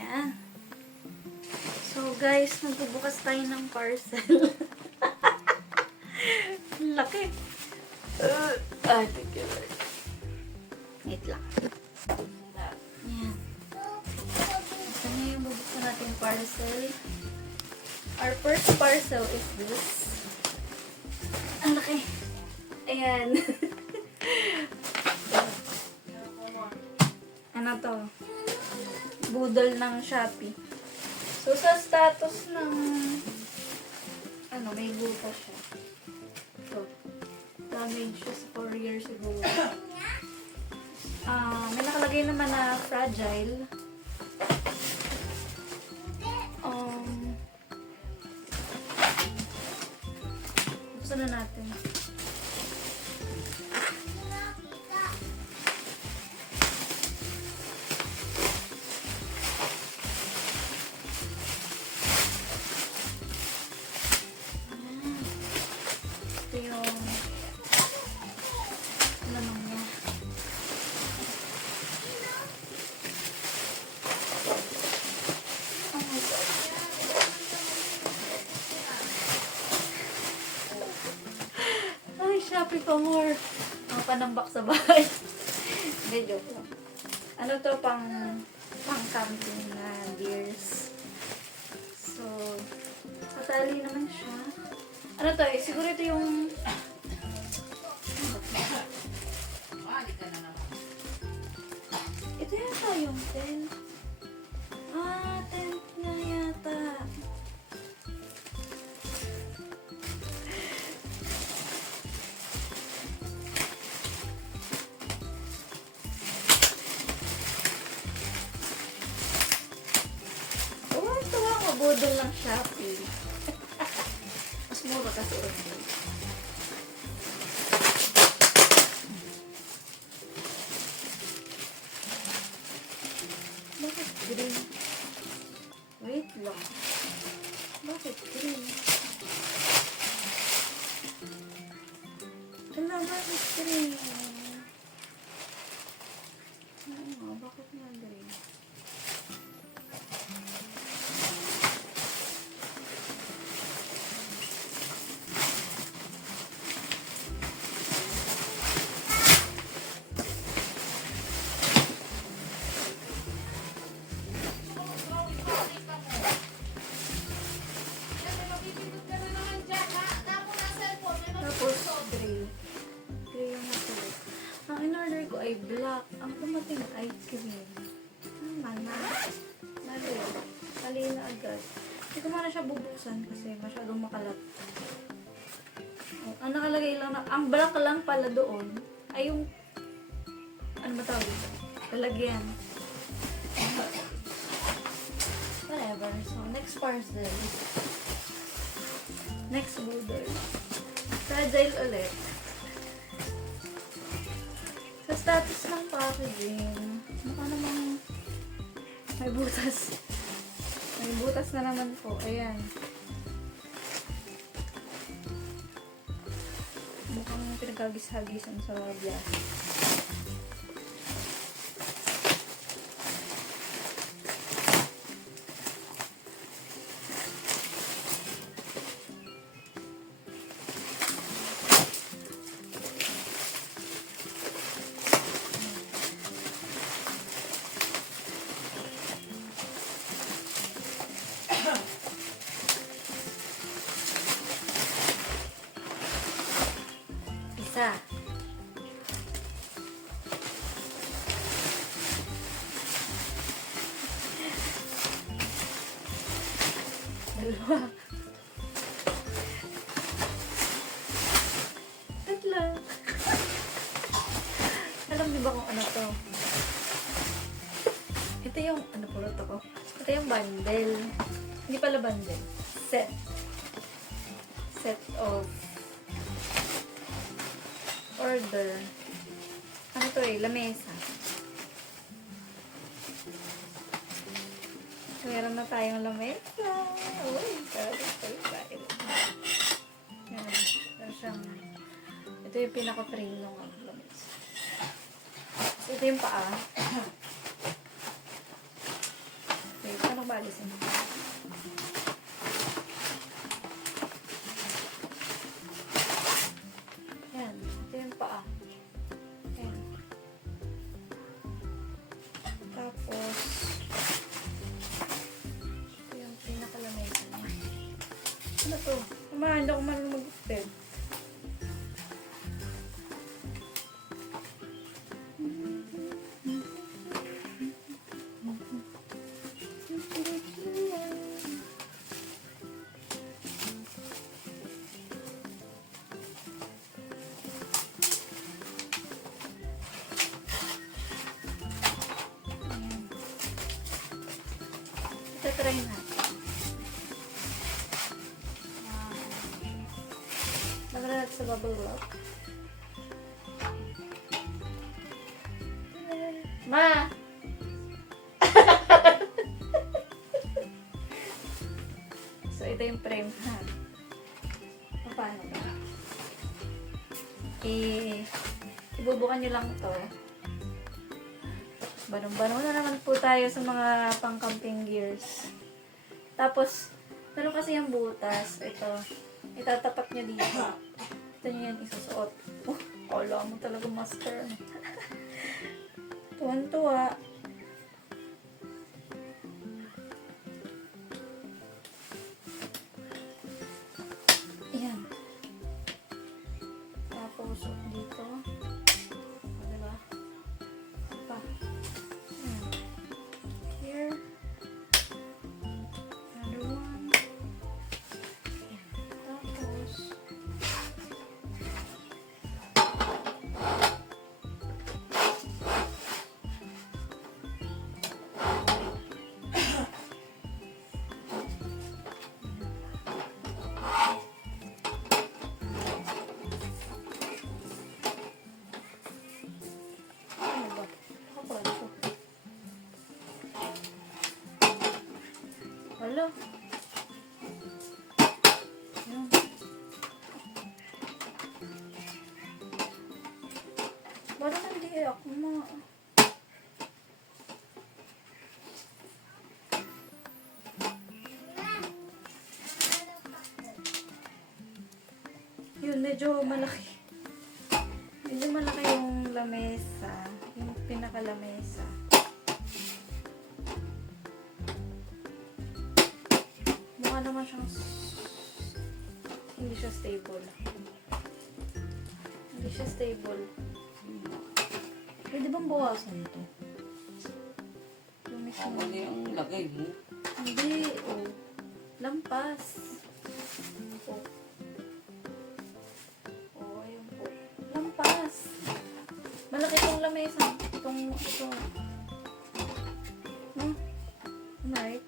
Ayan. So guys, magbubukas tayo ng parcel. Laki. Thank you. Wait lang. Ayan. Ito na yung bubuksan natin parcel. Our first parcel is this. Ang laki. Ayan. Ano to? Budol ng Shopee. So, sa status ng may butas siya. Ito. Damage siya sa courier siguro. May nakalagay naman na fragile. Buksan na natin. Ito yung lamang niya. Oh my God. Ay, Shopee pa more. Mga panambak sa bahay. Hindi, joke lang. Ano to, pang camping na beers. So, patali naman siya. Ano to eh? Siguro ito yung... Ito yata yung tent. Tent na yata. Oh, ito nga. Mabudol ng Shopee. Mas mura kasi online. Bakit green? Wait lang. Bakit green? Wala, bakit green? Oo nga, bakit nga green? Tapos, gray. Gray yung natulog. Ang in-order ko ay black. Ang pumating ay cream. Mali. Mali na agad. Hindi ko na siya bubuksan kasi masyadong makalat. Ang nakalagay lang na, ang black lang pala doon ay yung, ano ba tawag? Lalagyan. Whatever. So, next parcel. Next budol. Fragile ulit. Sa status ng packaging, mukha namang may butas. May butas na naman po. Ayan. Mukhang pinagkagis-hagisan sa biyahe. Isa. Dalawa. Tatlo. Alam niyo ba kung ano to? Ito yung, ano pulot ako? Ito yung bundle. Hindi pala bundle. Set. Set of order. Ano to eh? Lamesa. Meron na tayong lamesa. Uy, kaya. Yan. Ito yung pinaka-frame ng lamesa. So, ito yung paa. Wait maalisin. Yan. Ito yung paa. Yan. Tapos, ito yung pinakalamesa niya. Ano to? Hindi ako marunong mag-step. Try natin. Lagyan natin sa bubble wrap. Ma! So, ito yung frame ha. Paano ba? Ibubukan nyo lang to. Banong-banong na naman po tayo sa mga pang-camping gears. Tapos, meron kasi yung butas. Ito, itatapat nyo dito. Ito nyo yan isusuot. Kala mo talaga master. Tuwan-tuwa. Ayan. Tapos, dito. Diba? Pa. Here. Another one. Ayan. Tapos, ano ba? Kapag ito. Wala. Ayan. Parang hindi ako yun, medyo malaki. Medyo malaki yung lamesa. Yung pinakalamesa. Mukha naman siyang hindi siya stable. Hindi siya stable. Pwede bang bawasan ito? Yung mismo. Mali ang lagay mo. Hindi. Oh. Lampas. Oh. Oh, ayun po. Lampas. Malaki itong lamesa. Ito. Hmm? Right.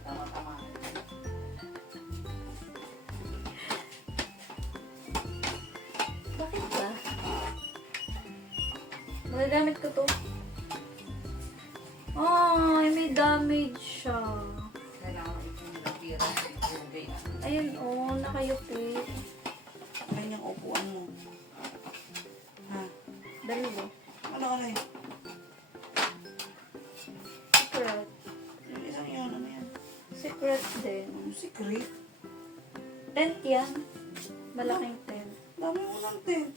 Tama-tama. Bakit ba? Magagamit ko to. Ay, may damage siya. Kailangan itong natira sa tubig. Ayun, oh, nakayupi. Ayan yung upuan mo. Ha? Dalawa. Ano ka na yun? Secret. Yung isang yun, ano yan? Secret din. Yung secret? Tent yan. Malaking tent. Dami mo ng tent.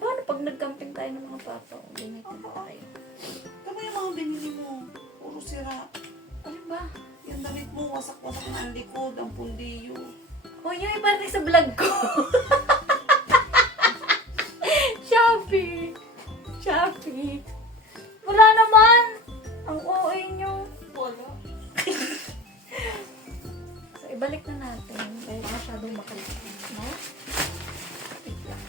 Paano pag nag-camping tayo ng mga papa? Gamitin tayo. Kama yung mga binili mo. Puro sira. Ano ba? Yung damit mo, wasak-wasak na ang likod, ang pundiyo. Oh, yung iba rin sa vlog ko. Shopee. Shopee. Wala naman. Ang OA nyo. Wala. So, ibalik na natin. Dahil masyadong makalit. No? Wait lang.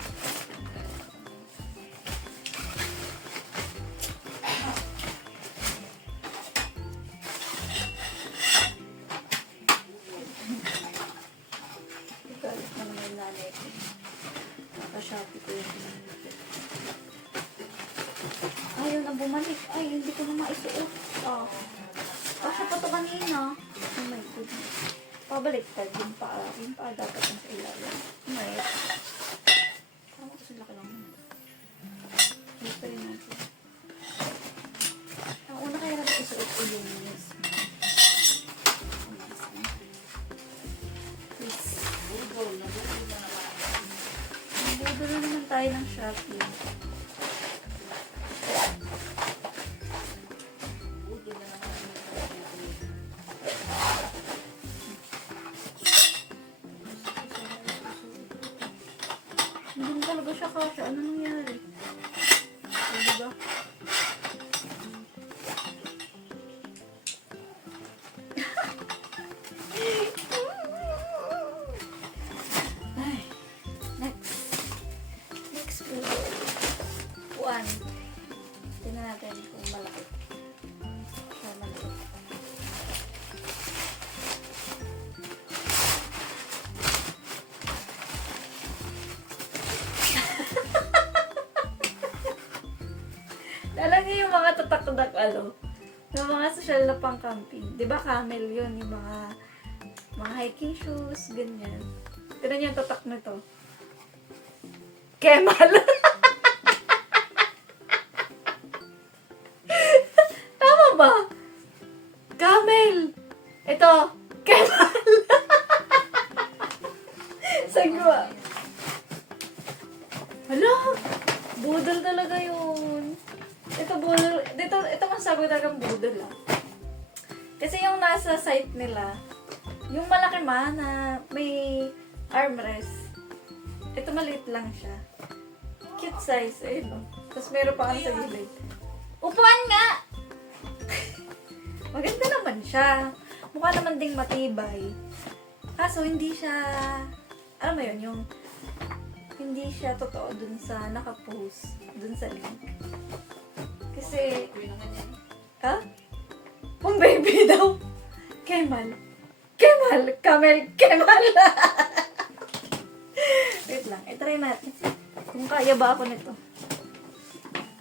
Ibalik na naman yung nanay ko. Naka-Shopee ko yun. Ayun na bumalik. Ay, hindi ko na maisuot. Oh. Kasi pa to kanina. Oh my goodness. Pabaliktad yung paa. Yung paa dapat yung sa ilalim. Right. Tama ko sila ka lang. Bibili naman tayo ng Shopee. Hindi na talaga siya kasha. Ano nangyari? O, diba? Ay, next. Next po. Upuan. Tingnan natin kung malaki. Kung malaki. Alam niyo yung mga tatak-tak yung mga social na pang-camping. Di ba camel yun? Yung mga hiking shoes, ganyan. Tignan niyo yung tatak na to. Kemal! Tama ba? Camel! Ito, Kemal! Sagwa. Hala! Budol talaga yun. Ito budol. Ito masabi talagang budol ah. Kasi yung nasa site nila, yung malaki man na may armrest, ito maliit lang siya. Cute size. Ayun oh. Tapos meron pa kang sa gilid. Upuan nga! Maganda naman siya. Mukha naman ding matibay. Kaso hindi siya, alam mo yun, yung hindi siya totoo dun sa nakapost, dun sa link. Kasi, ha? Kung baby daw. Kemal. Kemal. Camel. Kemal. Wait lang. I-try natin. Kung kaya ba ako nito.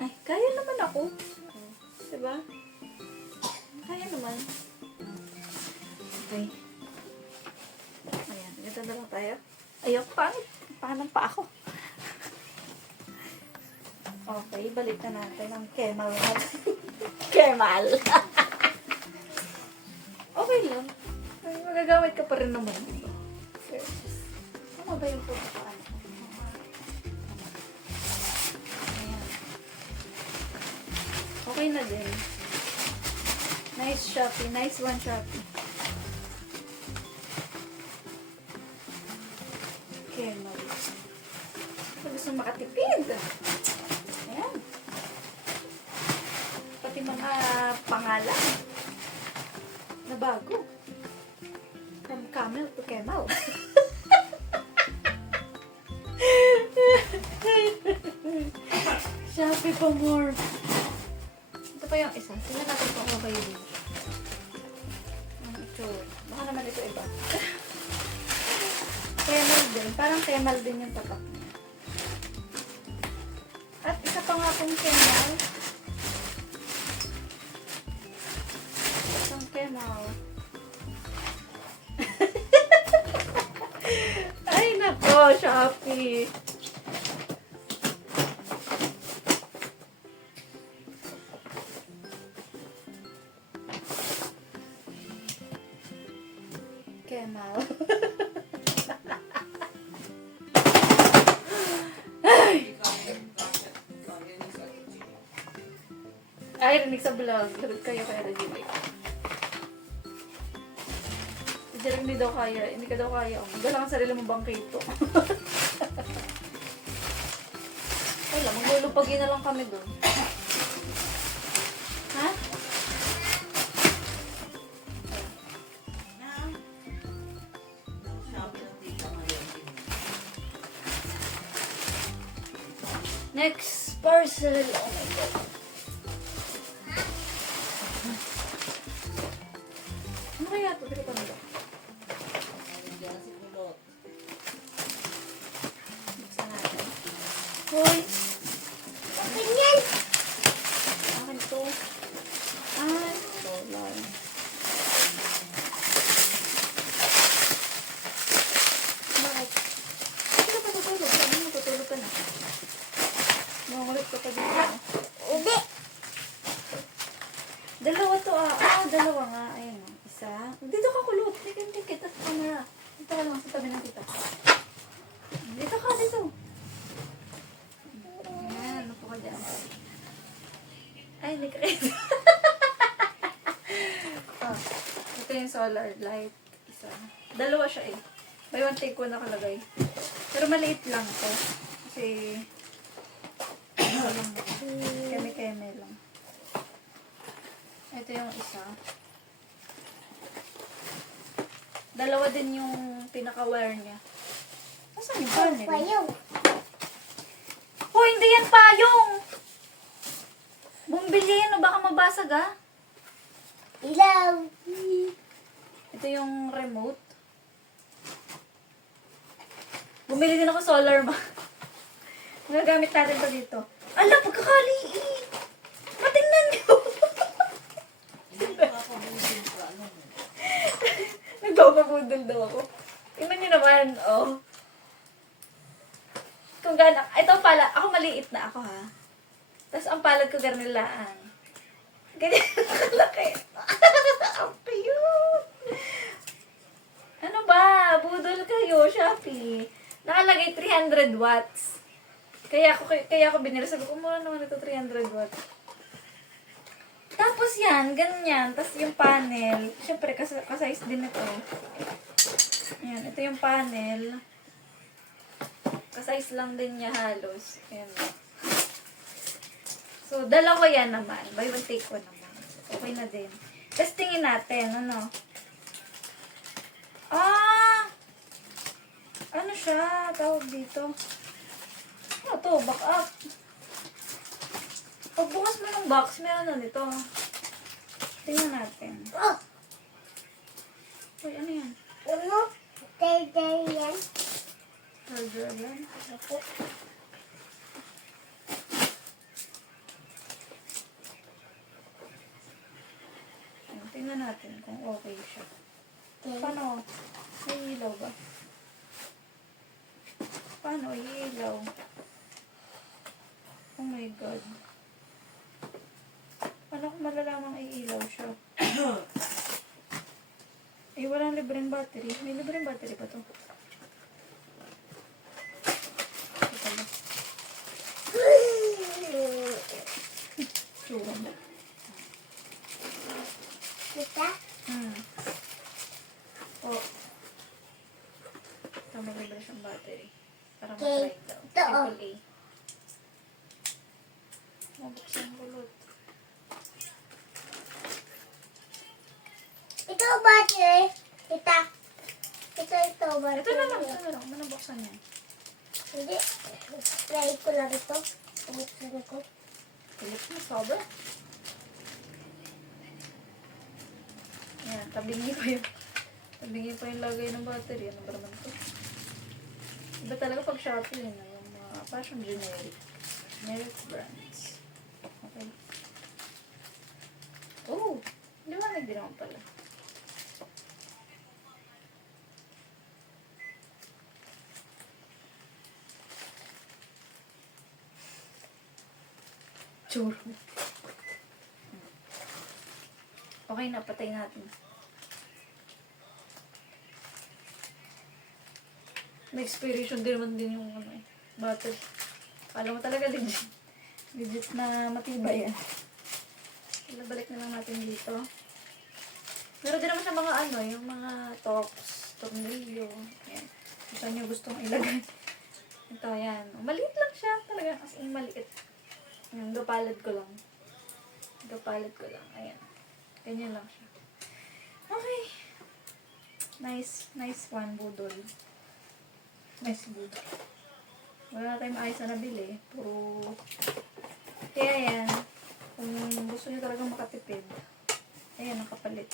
Ay, kaya naman ako. Diba? Kaya naman. Okay. Ayan. Ganito na lang tayo. Ayok, pangit. Paano pa ako? Okay, balik na natin ang Kemal natin. Kemal! Okay lang. Ay, magagamit ka pa rin naman. Ano ba yung pagkakaan? Ayan. Okay na din. Nice Shopee. Nice one Shopee. Kemal. Gusto makatipid. Ayan. Pati mga pangalan na bago. From camel to Kemal. Shopee pa more. Ito pa yung isa. Tingnan natin kung okay din. Ang itsura. Baka naman ito iba. Kemal din. Parang Kemal din yung tatak niya. At isa pa nga pong Kemal. Isang Kemal. Ay nako, Shopee. Kemal. Ay, rinig sa vlog. Lagot kayo kaya Regine. Si Jereng hindi daw kaya. Hindi ka daw kaya. Magdala ang sarili mo bangkito. Ay lang, maglulupagin na lang kami doon. Ha? Next parcel. Oh my God. Ano kaya ito? Dito pa nila. Buksan natin. Hoy! Akin yan! Akin ito. Ay, ito lang. Bakit? Hindi ka pa tutulog. Sabi mo tutulog ka na. Nangulit ka pa dito. Hindi! Dalawa to ah. Ah, dalawa nga. Ayan o. Isa. Dito ka kulot. Tingin kita sa camera. Dito ka lang sa tabi ng kita. Dito ka, dito. ka. Oh, ito yung solar light. Isa. Dalawa siya eh. Buy one take one nakalagay. Pero maliit lang to. Kasi keme-keme lang. Ito yung isa. Dalawa din yung pinaka-wire niya. Nasaan yung panel? Payong. Oh, hindi yan payong! Bumili yan o baka mabasag ah. Ilaw. Ito yung remote. Bumili din ako solar ma. Magagamit natin pa dito. Ala, pagkakaliit! Matingnan nyo! Nagpapabudol daw ako. Tingnan nyo naman, oh. Kung gano'n, ito pala, ako maliit na ako ha. Tapos ang palad ko garnilaan. Ganyan kalaki. Ang cute! Ano ba? Budol kayo, Shopee. Nakalagay 300 watts. Kaya ako binili. Sabi ko, mura naman ito 300 watts. Tapos yan, ganyan. Tapos yung panel. Siyempre, kasize din ito. Ayan, ito yung panel. Kasize lang din niya halos. Ayan. So, dalawa yan naman. Buy one, take one naman. Okay na din. Tapos tingin natin, ano? Ah! Ano siya? Tawag dito. Ano to? Back up. Pagbukas mo ng box, meron na nito. Tingnan natin. Oh, Uy, ano yan? ano? Tay yan. Charger yan. Ako. Ayan, tingnan natin kung okay siya. Paano? May ilaw ba? Paano ilaw? Oh my God. Paano kung malalamang iilaw siya? Eh, walang libreng battery. May libreng battery pa to. Ito ba? Tsura mo. Kita? Oh. Ito, may libre siyang battery. Para Okay. matry daw. Ito, oh. Triple A. Mabuksan bulot. Ito battery. Kita. Ito battery. Ito na lang. Manabuksan yan. Hindi. Try ko lang ito. Buksan ko. Pilit mo, sobra. Ayan, tabingi pa yung lagay ng battery. Ano ba naman ito? Iba talaga pag Shopee yun. Yung mga fashion generic. Generic brands. Okay. Oh! Liwanag din naman pala. Churro. Okay na, patay natin. May expiration din naman din yung ano, battery. Alam mo talaga legit. Legit na matibay yan. Balik na lang natin dito. Meron din naman sa mga ano, yung mga tops, tornilyo. Yan. Kung saan nyo gustong ilagay. Ito, yan. Maliit lang siya. Talaga, as in maliit. Yan, gapalad ko lang. Gapalad ko lang. Ayan. Ganyan lang siya. Okay. Nice one, budol. Nice budol. Wala na tayong maayos na nabili. Puro... Kaya yan. Kung gusto nyo talagang makatipid, ayan, nakapalit.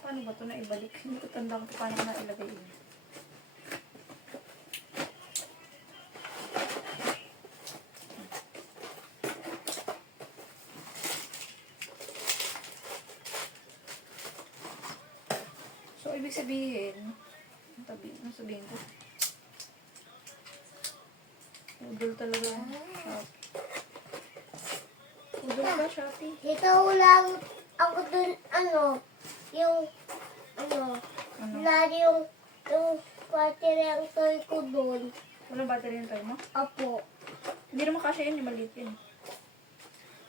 Paano ba ito na ibalik? Hindi ko tanda kung paano na ilagay yun. So, ibig sabihin, ano sabihin ko? Udol talaga. Udol ba, Shopee? Ito lang ako dun, yung, Ano? wala yung battery ang toy ko dun. Walang battery yung toy mo? Opo. Hindi naman kasya yun, yung maliit yun.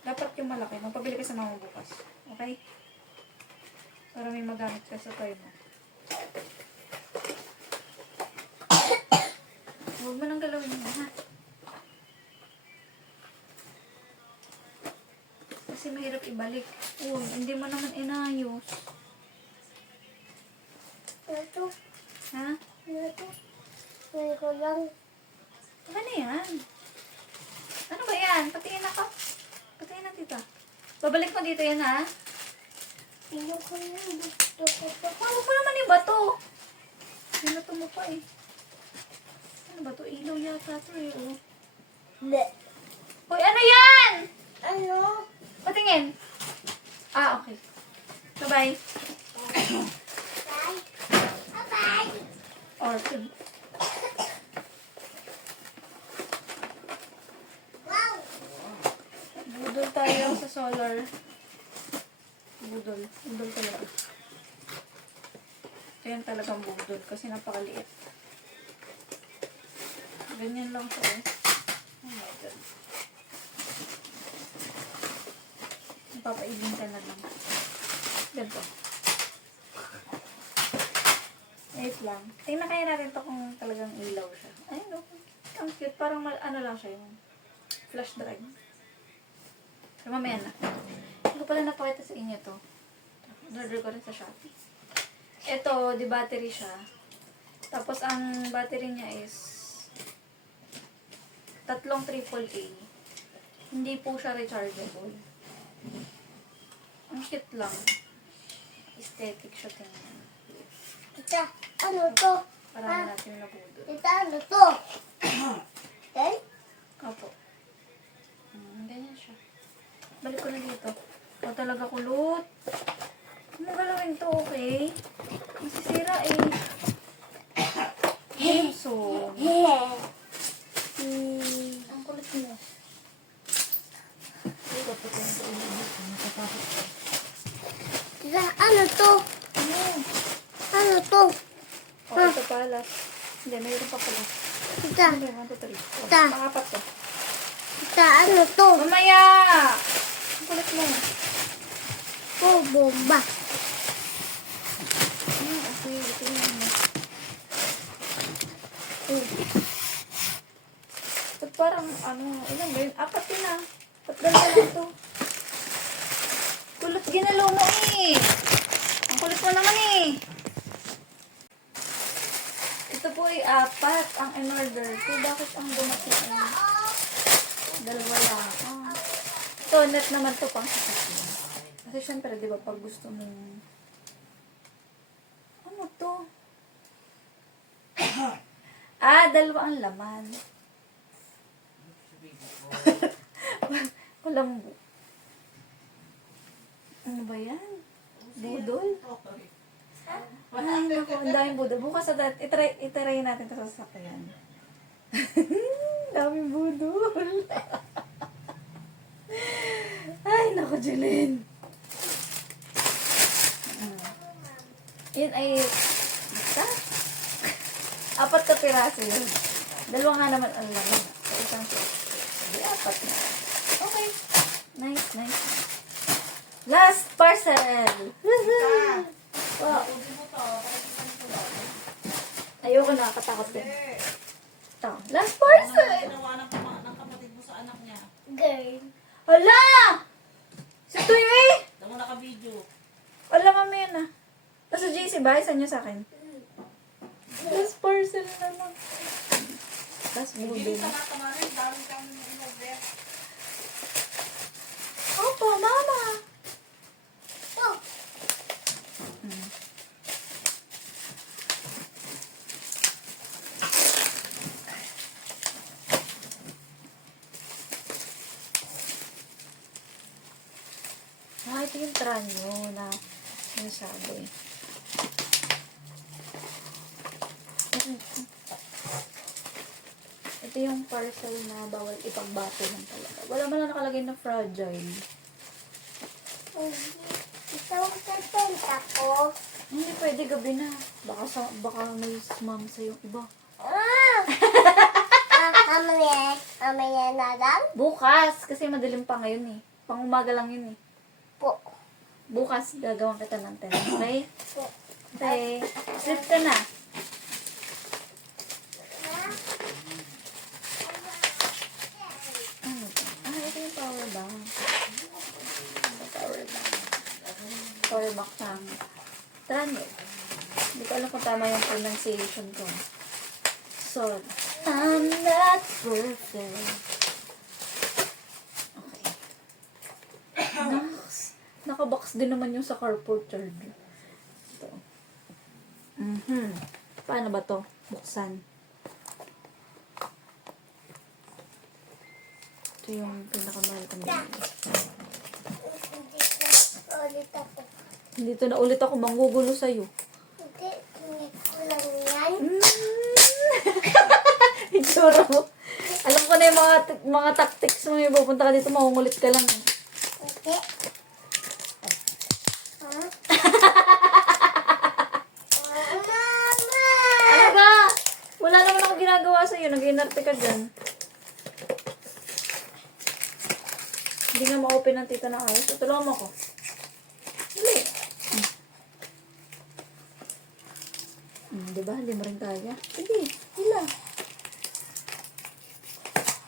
Dapat yung malaki. Magpabili ka sa mama bukas. Okay? Para may magamit ka sa toy mo. Huwag mo nang galawin mo, ha? Kasi mahirap ibalik. Uy, hindi mo naman inayos. Ito. Ha? Ito. Ngayon ko lang. Ano yan? Ano ba yan? Patingin ako. Patingin na tita. Babalik mo dito yan, ha? Tingnan ko lang. Gusto ko to. Huwag mo naman iba to. Binato mo pa eh. Ano ba to? Ilaw yata to eh. Oh. Hindi. Uy, ano yan? Ano? Patingin. Ah, okay. Bye-bye. Bye. Bye-bye. Or, Wow. budol tayo sa solar. Budol. Budol talaga. Yan talagang budol kasi napakaliit. Ganyan lang siya eh. Oh my God. Papaibin ka na lang. Ganito. Wait lang. Tingnan kaya natin to kung talagang ilaw siya. Ay, no. Ang cute. Parang ano lang siya yung flash drive. Pero mamaya na. Hindi ko pala napakita sa inyo to. Order ko rin sa Shopee. Ito, di battery siya. Tapos ang battery niya is 3 AAA. Hindi po siya rechargeable. Ang cute lang. Aesthetic siya tingnan. Tita, ano to? Parang natin nabudol. Tita, ano to? Okay? Opo. Ganyan siya. Balik ko na dito. Ikaw talaga kulot. Huwag mo galawin to, okay? Masisira eh. So, ang kulit mo. Tita, ano to? Ano? Ano to? Oh, ito pala. Hindi, mayroon pa pala. Tita, Hindi, 1, 2, 3. Oh, Ta. pangapat to. tita, ano to? Mamaya! Ang kulit mo. Oh, bomba. Okay, tingnan mo. Ba't parang, ilan ba yun? 4 yun ah. Ba't ganda lang to? Kulot ginalaw mo eh. Ang kulit mo naman eh. Ito po ay 4 ang in-order ko. Bakit ang dumating ay 2 lang? Ah. Ito, net naman to pang sasakyan. Kasi syempre, di ba, pag gusto mong... Ano to? 2 ang laman. Walang ano ba yan? Budol? Ay, naku, ang daming budol. Bukas itry natin ito sa sasakyan. Daming budol. Ay, naku, Julene. Yun ay, basta? 4 na piraso yun. 2 nga naman ang laman. Sa isang piraso. Hindi, 4 na. Okay. Nice, nice. Last parcel! Wow. Ayoko na, katakot din. Ito, last parcel! Ginawa ng kapatid mo sa anak niya. Girl. Hala! Si Tuyo eh! Daw mo naka-video. Wala mamaya na. Nasa JC ba? Isa niyo sa akin. Last parcel na lang. Last Hindi budol. sa mata rin, dami kang in-order. Opo, mama! To. Ah, ito yung tranyo na sinasabi. Ito yung parcel na bawal ipagbato lang talaga. Wala man lang nakalagay na fragile. Isang sasenta ko. Hindi pwede gabi na. Baka may ma'am sa yung iba. Ah! Mamaya na lang Bukas, kasi madilim pa ngayon eh. Pang umaga lang yun eh. po. Bukas, gagawin kita ng tent. Okay? Po. Okay. Sleep ka na. Ano to? Ito yung power bank. Power bank. Power bank ng Tranio. Hindi ko alam kung tama yung pronunciation ko. So, I'm not perfect. Okay. Nakabox din naman yung sa carport charger. Ito. Paano ba to? Buksan. Ito yung pinakamahal kong binili. Ulit ako. Hindi to na ulit ako manggugulo sa'yo. Hindi, tingin ko lang yan. Itsura mo. Alam ko na yung mga tactics mo. Yung pupunta ka dito, maungulit ka lang. Hindi. Mama! Ano ba? Wala naman ako ginagawa sa'yo. Nag-inarte ka dyan. Hindi nga ma-open ng tita ng ayos. Tulungan mo ako. Dali. Diba? Hindi mo rin kaya. Sige. Hila.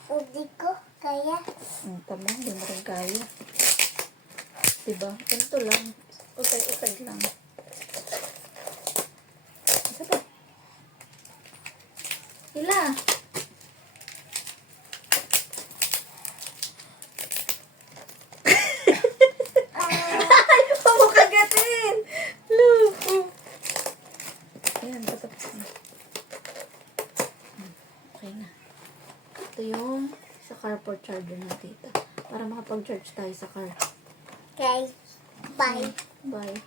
Hindi ko kaya. Tama. Hindi mo rin kaya. Diba? Ganito lang. Utag-utag lang. Isa pa. Hila. Ay, pamukagatin! Look! Ayan, patapos na. Okay na. Ito yung sa carport charger ng tita. Para makapag-charge tayo sa car. Okay. Bye. Bye.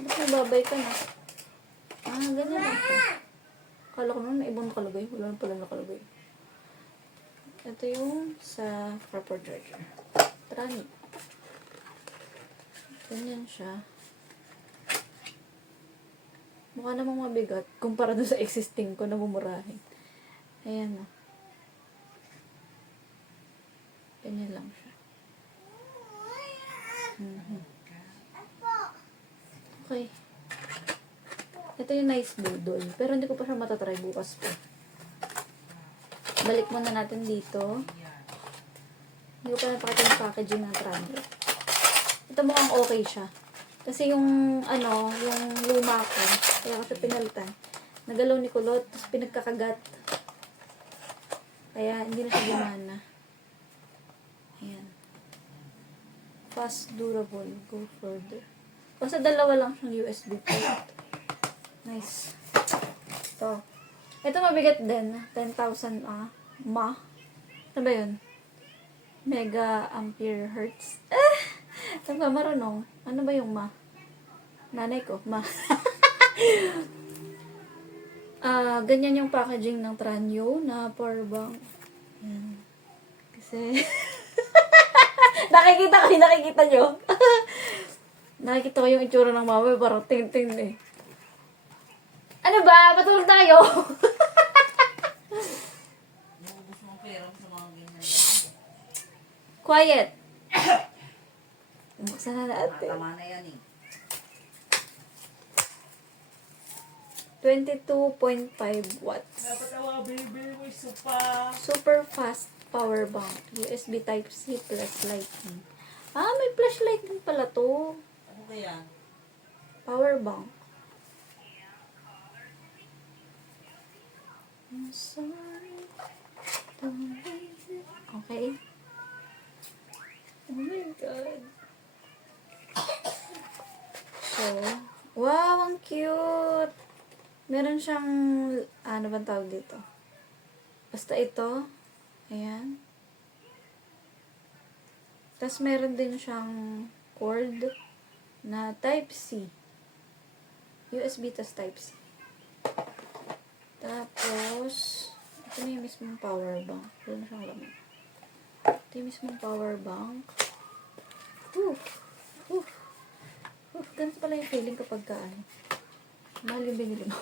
Ba't nagbabay ka na? Ganyan lang po. Akala ko naman may ibang nakalagay. Wala na pala nakalagay. Ito yung sa carport charger. Trani. Ganyan siya. Mukha namang mabigat kumpara doon sa existing ko na mumurahin. Ayan o. Ganyan lang siya. Okay. Ito yung nice doodle. Pero hindi ko pa siya matatry bukas pa. Balik muna natin dito. Hindi ko pa napakita yung packaging ng Tranio. Ito mukhang okay siya. Kasi yung, yung luma ko, kaya ko siya pinalitan. Nagalaw ni kulot, tapos pinagkakagat. Kaya hindi na siya gumana. Ayan. Fast, durable, go further. Basta dalawa lang siyang USB port. Nice. Ito. Ito mabigat din. 10,000 Ano ba yun? Mega ampere hertz. Saan ba marunong? Ano ba yung ma? Nanay ko, ma. Ganyan yung packaging ng Tranio na power bank. Yan. Kasi, nakikita nyo? Nakikita ko yung itsura ng mama, parang ting-ting eh. Ano ba? Patulog tayo! Naubos mong pera sa mga ganyan. Quiet! Buksan na natin. Tama na yan eh. 22.5 watts. Dapat ang baby mo supa. Super fast power bank. USB Type-C plus lightning. May flashlight din pala to. Ano kaya? Power bank. I'm sorry. Don't leave it. Okay. Oh my God. So, wow, ang cute. Meron siyang, ano bang tawag dito? Basta ito. Ayan. Tapos meron din siyang cord na Type-C. USB tas Type-C. Tapos, ito na yung mismong power bank. Wala na siyang laman. Ito yung mismong power bank. Ganito pala yung feeling kapag mahal yung binili mo.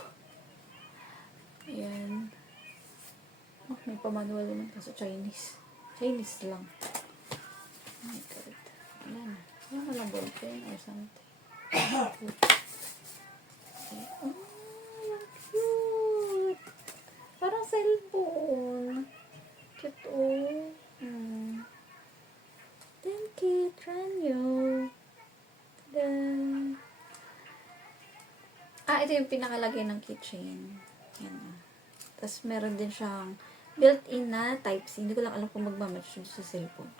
Ayan. Oh, may pamanual naman kaso Chinese. Chinese lang. Oh my God. Wala na. Wala na lang ballpen or something. Okay. Oh, ang cute. Parang cellphone. Cute, oh. Thank you, Tranyo. Tada. Ito yung pinakalagay ng keychain. Yan. Tapos, meron din siyang built-in na Type-C. Hindi ko lang alam kung magmamatch yun sa cellphone.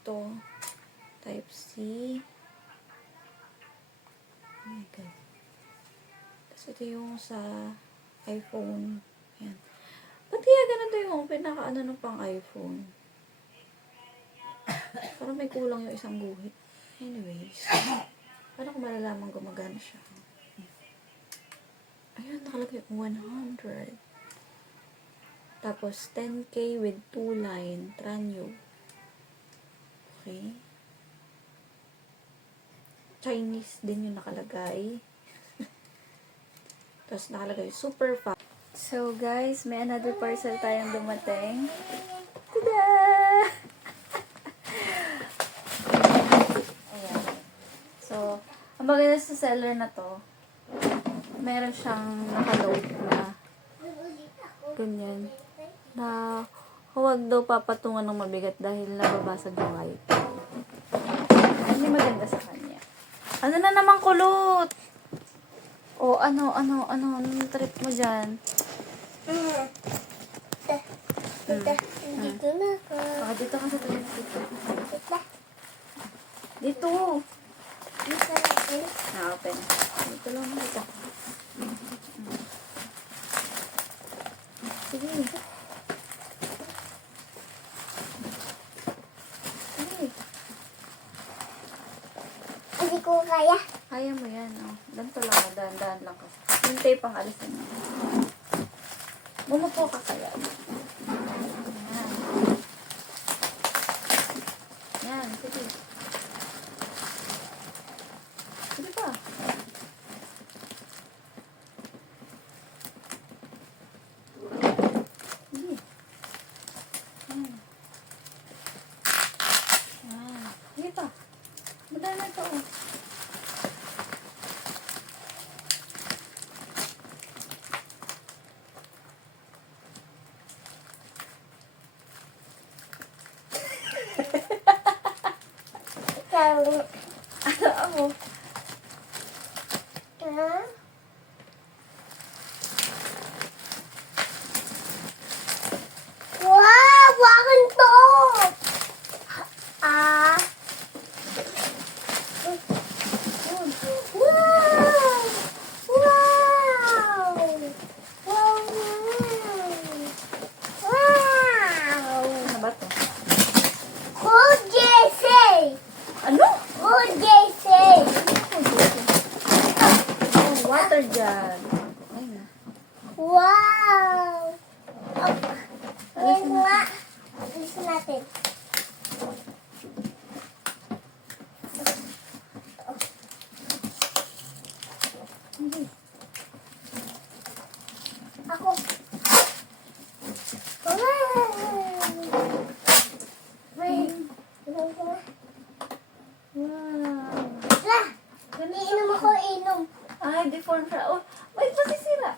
Ito. Type-C. Oh my God. Tapos, ito yung sa iPhone. Yan. Ba't kaya ganito yung pinaka-ano ng pang iPhone? Parang may kulang yung isang guhit. Anyways. Paano ko malalaman gumagana siya? Ayun, nakalagay 100. Tapos, 10K with 2 line. Tranyo. Okay. Chinese din yung nakalagay. Tapos, nakalagay super fast. So, guys, may another parcel tayong dumating. Tada! Ayan. So, ang maganda sa seller na to, meron siyang nakaload na ganyan na huwag daw papatungan ng mabigat dahil nababasag yung item. Hindi maganda sa kanya. Ano na naman kulot? O anong trip mo dyan? Tita, dito na ako. Baka dito ka sa trip dito. Tita, Dito! dito natin. Na-open. Dito lang dito. Sige. Sige. Hindi ko kaya. Kaya mo yan, oh. Ganito lang, dahan-dahan lang kasi. Yung tape ang alisin mo. Bumupo ka kaya. Yan. Yan, sige. Sige pa. Sige. Yan. Yan. Sige pa. Madala na ito, oh. Ikaw. Ano ako? Ha? Wow! Wakan to! Ah! Wow! Wow! Wow! Wow! Ano ba ito? Cool JC! Ano? Cool JC! Oh, water jar. Ay na. Wow! Ngayon nga, alisin natin. Hindi. Ako. Wow! Wait. Inom ko na. Wow. La! Iinom ako, inom. Ay, deform siya. Oh, wait, masisira.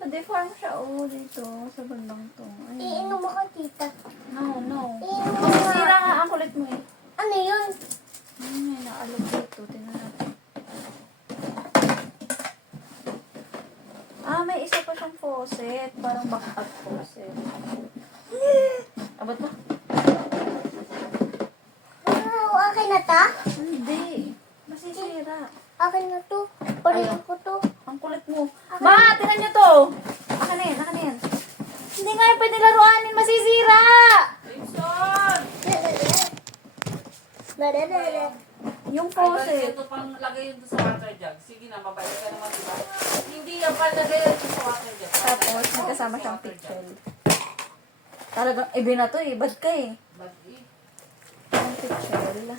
Ma-deform siya. Oh, dito. Sa bandang to. Ay, Iinom ako, tita. no, no. Iinom ko Masisira nga. nga ang kulit mo eh. Ano yun? May naalog dito. Tingnan natin. May isa pa siyang faucet. Parang backup faucet. Abot mo? Wow, akin na ta? Hindi. Masisira. Akin na to. Pareho ko to. Ang kulit mo. Ma, tingnan niyo to. Akin na yan, akin na yan. Hindi nga yung pwede laruanin. Masisira. Dadadada. Yung Ay, faucet. ito pang lagay yun doon sa water jug. Sige na, mabait ka naman, diba? Hindi yan pa lagay yun sa water jug. Tapos, may kasama siyang pixel. Talagang iba na to eh. Bad ka eh. Bag-i. Ang pixel.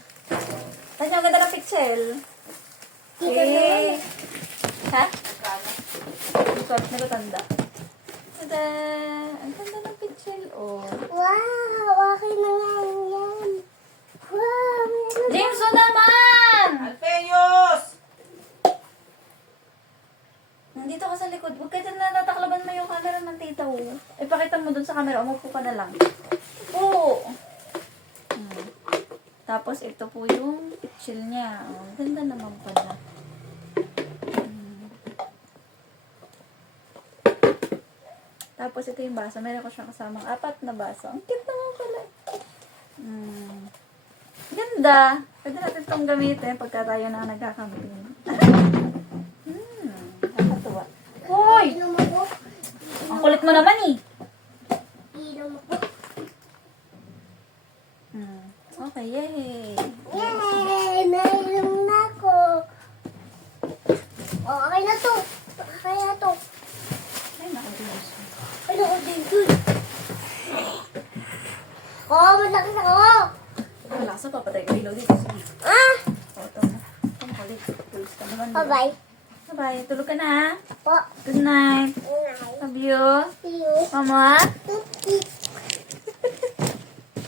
Tanyo, ang ganda ng pixel. Tita naman. Ha? Magkano? Suot na tanda. Tada! Ang ganda ng chill, oh. Wow, akin na nga yan. Wow, meron. James, o naman! Alpeos! Nandito ka sa likod. Huwag ka dyan na nataklaban mo yung camera ng tita, oh. Ipakita mo dun sa camera. Umupo ka na lang. Oo. Tapos, ito po yung chill niya. Oh, ganda naman pala. Tapos, ito yung baso. Meron ko siyang kasamang 4 na baso. Ang cute naman pala. Ganda. Pwede natin itong gamitin pagka tayo na nagkakamping. Nakakatuwa. Hoy! Inom ako. Ang kulit mo naman eh. Inom ako. Okay, yay! Yay! Nainom na ako. Oh, okay na to. Okay na to. Ay, nakadilos. Ay, naku, din dun. Oh, malakas ako. Wala sa papatay ka ilaw dito. Sige. Ah! O, ito mo. Ito mo kulit. Tulos ka naman. Bye-bye. Bye-bye. Tulog ka na ha. Po. Good night. Night. Love you. See you. Mama? Toot, toot.